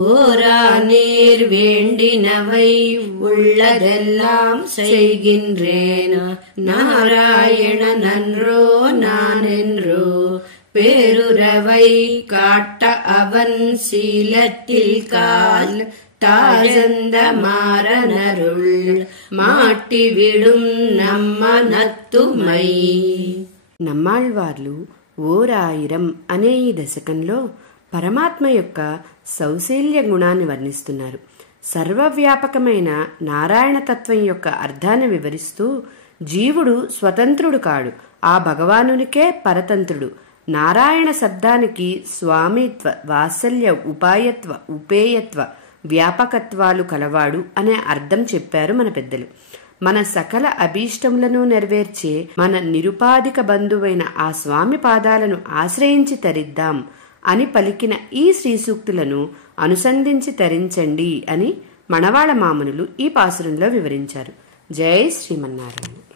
ஓரானீர் வேண்டினவை உள்ளதெல்லாம் செய்கின்றேன். நாராயண நன்றோ நானென்றோ பேருறவை காட்ட அவன் சீலத்தில் கால் தாழ்ந்த மாறனருள் మాటివిడుం నమ్మనత్తుమై. నమ్మాళ్వార్లు ఓరాయిరం అనే ఈ దశకంలో పరమాత్మ యొక్క సౌశీల్య గుణాన్ని వర్ణిస్తున్నారు. సర్వవ్యాపకమైన నారాయణతత్వం యొక్క అర్థాన్ని వివరిస్తూ జీవుడు స్వతంత్రుడు కాడు, ఆ భగవానునికే పరతంత్రుడు. నారాయణ శబ్దానికి స్వామిత్వ, వాత్సల్య, ఉపాయత్వ, ఉపేయత్వ, వ్యాపకత్వాలు కలవాడు అనే అర్థం చెప్పారు మన పెద్దలు. మన సకల అభీష్టములను నెరవేర్చే మన నిరుపాధిక బంధువైన ఆ స్వామి పాదాలను ఆశ్రయించి తరిద్దాం అని పలికిన ఈ శ్రీసూక్తులను అనుసంధించి తరించండి అని మణవాళ మామనులు ఈ పాసురంలో వివరించారు. జై శ్రీమన్నారాయణ.